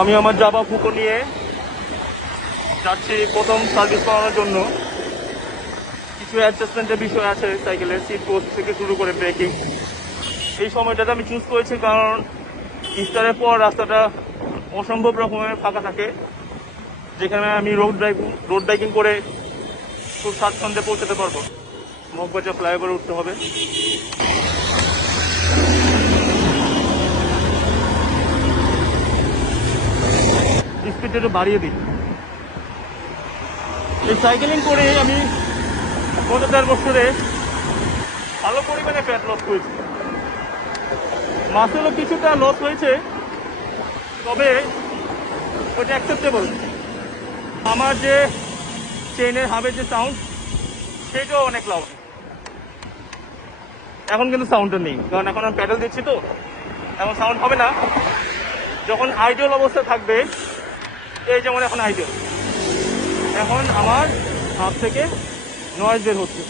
আমি আমার Java Foucault নিয়ে যাচ্ছি প্রথম সার্ভিস করানোর জন্য। কিছু অ্যাডজাস্টমেন্টের বিষয় আছে সাইকেলের, সিট পোস্ট থেকে শুরু করে ব্রেকিং। এই সময়টাতে আমি চুজ করেছি কারণ ইফতারের পর রাস্তাটা অসম্ভব রকমের ফাঁকা থাকে, যেখানে আমি রোড বাইকিং করে খুব স্বাচ্ছন্দ্যে পৌঁছাতে পারবো। মগবাজার ফ্লাইওভারে উঠতে হবে। স্পিডটা একটু বাড়িয়ে দিই। এই সাইকেলিং করে আমি গত 4 বছরে ভালো পরিমাণে ফ্যাট লস করেছি। মাসেলও কিছুটা লস হয়েছে, তবে ওইটা অ্যাকসেপ্টেবল। আমার যে চেইনের হাবের যে সাউন্ড, সেটাও অনেক লাউড। এখন কিন্তু সাউন্ডটা নেই, কারণ এখন আমি প্যাডেল দিচ্ছি, তো এখন সাউন্ড হবে না। যখন আইডিয়াল অবস্থায় থাকবে, এই যেমন এখন আইডিয়াল, এখন আমার হাত থেকে নয়েজ বের হচ্ছে।